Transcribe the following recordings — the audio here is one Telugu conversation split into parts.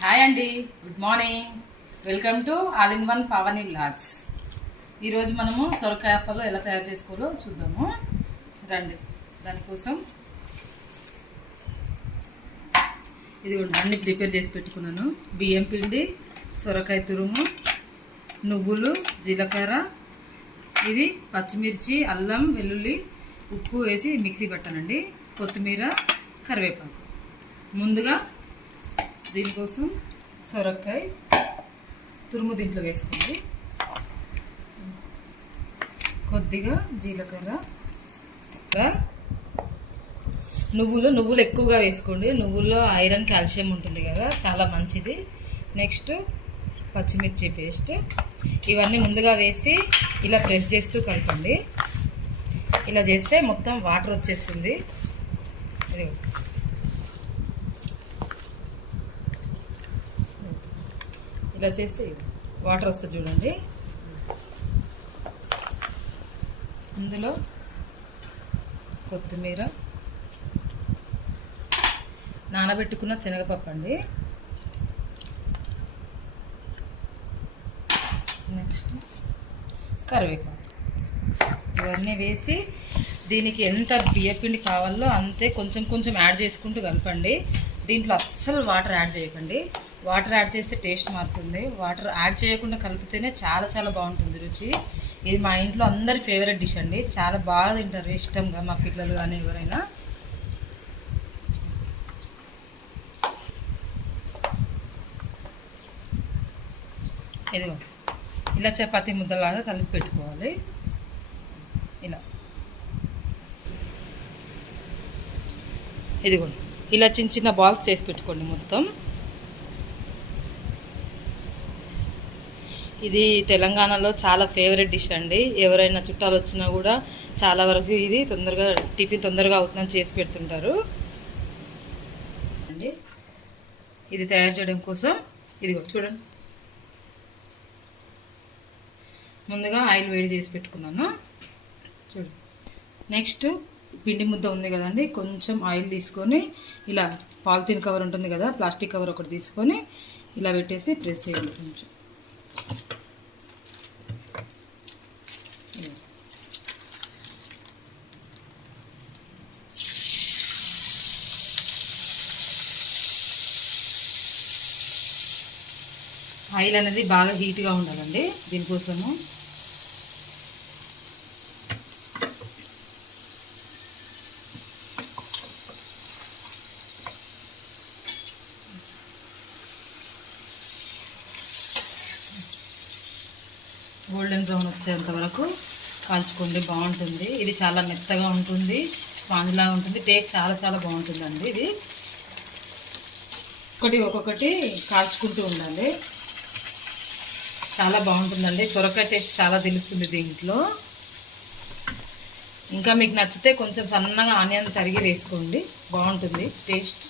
హాయ్ అండి, good morning. Welcome to all in one Pavani vlogs. ఈరోజు మనము సొరకాయ అప్పలు ఎలా తయారు చేసుకోవాలో చూద్దాము రండి. దానికోసం ఇది అన్ని ప్రిపేర్ చేసి పెట్టుకున్నాను. బియ్యం పిండి, సొరకాయ తురుము, నువ్వులు, జీలకర్ర, ఇది పచ్చిమిర్చి, అల్లం, వెల్లుల్లి, ఉప్పు వేసి మిక్సీ పట్టానండి. కొత్తిమీర, కరివేపాకు. ముందుగా దీనికోసం సొరకాయ తురుము దీంట్లో వేసుకోండి. కొద్దిగా జీలకర్ర, నువ్వులు ఎక్కువగా వేసుకోండి. నువ్వుల్లో ఐరన్, కాల్షియం ఉంటుంది కదా, చాలా మంచిది. నెక్స్ట్ పచ్చిమిర్చి పేస్ట్. ఇవన్నీ ముందుగా వేసి ఇలా ప్రెస్ చేస్తూ కలపండి. ఇలా చేస్తే మొత్తం వాటర్ వచ్చేస్తుంది. ఇలా చేసి వాటర్ వస్తుంది చూడండి. ఇందులో కొత్తిమీర, నానబెట్టుకున్న శనగపప్పు అండి. నెక్స్ట్ కరివేపాకు. ఇవన్నీ వేసి దీనికి ఎంత బియ్యపిండి కావాలో అంతే కొంచెం కొంచెం యాడ్ చేసుకుంటూ కలపండి. దీంట్లో అస్సలు వాటర్ యాడ్ చేయకండి. వాటర్ యాడ్ చేస్తే టేస్ట్ మారుతుంది. వాటర్ యాడ్ చేయకుండా కలిపితేనే చాలా చాలా బాగుంటుంది రుచి. ఇది మా ఇంట్లో అందరి ఫేవరెట్ డిష్ అండి. చాలా బాగా తింటారు ఇష్టంగా, మా పిల్లలు కానీ ఎవరైనా. ఇదిగో ఇలా చపాతీ ముద్దలాగా కలిపి పెట్టుకోవాలి. ఇలా ఇదిగోండి, ఇలా చిన్న చిన్న బాల్స్ చేసి పెట్టుకోండి మొత్తం. ఇది తెలంగాణలో చాలా ఫేవరెట్ డిష్ అండి. ఎవరైనా చుట్టాలు వచ్చినా కూడా చాలా వరకు ఇది టిఫిన్ తొందరగా అవుతుందని చేసి పెడుతుంటారు అండి. ఇది తయారు చేయడం కోసం ఇదిగో చూడండి, ముందుగా ఆయిల్ వేడి చేసి పెట్టుకున్నాను చూడండి. నెక్స్ట్ పిండి ముద్ద ఉంది కదండి, కొంచెం ఆయిల్ తీసుకొని ఇలా పాలిథిన్ కవర్ ఉంటుంది కదా, ప్లాస్టిక్ కవర్ ఒకటి తీసుకొని ఇలా పెట్టేసి ప్రెస్ చేయాలి కొంచెం. ఆయిల్ అనేది బాగా హీట్గా ఉండాలండి దీనికోసము. గోల్డెన్ బ్రౌన్ వచ్చేంత వరకు కాల్చుకోండి, బాగుంటుంది. ఇది చాలా మెత్తగా ఉంటుంది, స్పాంజ్లా ఉంటుంది. టేస్ట్ చాలా చాలా బాగుంటుందండి. ఇది ఒక్కొక్కటి కాల్చుకుంటూ ఉండాలి. చాలా బాగుంటుందండి. సొరకాయ టేస్ట్ చాలా తెలుస్తుంది దీంట్లో. ఇంకా మీకు నచ్చితే కొంచెం సన్నగా ఆనియన్ తరిగి వేసుకోండి, బాగుంటుంది టేస్ట్.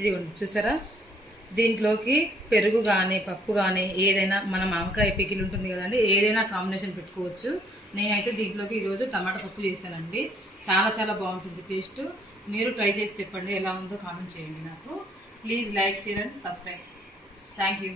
ఇదిగోండి చూసారా, దీంట్లోకి పెరుగు కానీ పప్పు కానీ ఏదైనా, మన మామిడికాయ పికిల్ ఉంటుంది కదండి, ఏదైనా కాంబినేషన్ పెట్టుకోవచ్చు. నేనైతే దీంట్లోకి ఈరోజు టమాటా పప్పు చేశానండి. చాలా చాలా బాగుంటుంది టేస్ట్. మీరు ట్రై చేసి చెప్పండి ఎలా ఉందో కామెంట్ చేయండి నాకు. Please like, share and subscribe. Thank you.